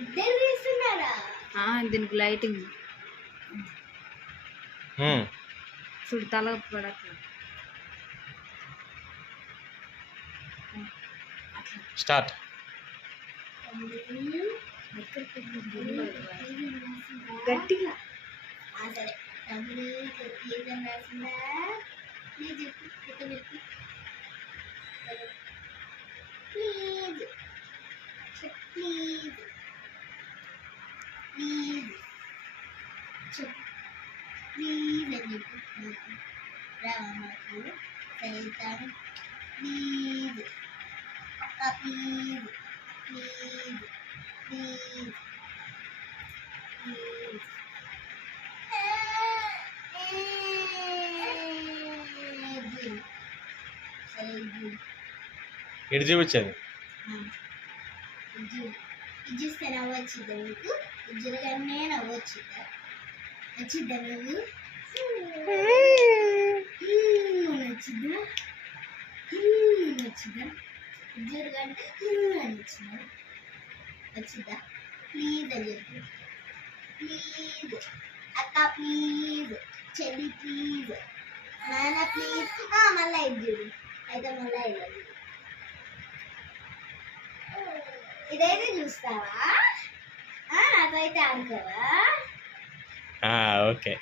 ఇద్దరు తీస్తున్నారా? దీనికి లైటింగ్ చూడు, తల పడట్లేదు. స్టార్ట్. గట్టిగా సరే. తమ్ముడు ఏదైనా రాసిందా? ప్లీజ్ చెప్పు. ప్లీజ్ ప్లీజ్ ప్లీజ్ చెప్పు. ప్లీజ్ అని చెప్పు. రామకు సైతాన్ please please please please please. ఇటు చూపించేది. ఇచ్చిస్తే నవ్వొచ్చిందా నీకు? ఇజ్జులుగానే నవ్వొచ్చిందా? వచ్చిద్దా నువ్వు? నచ్చిందా? నచ్చిందా? ఇజ్జులుగంటే అని వచ్చిందా? వచ్చిద్దా? ప్లీజ్ అని చెప్పు. ప్లీజ్ అక్క, ప్లీజ్ చెల్లి, ప్లీజ్ నాన్న, ప్లీజ్. మళ్ళీ ఇజ్జుడు అయితే మళ్ళీ వెళ్ళదు. ఇదైతే చూస్తావా? నాతో అయితే ఆడుకోవా? ఓకే.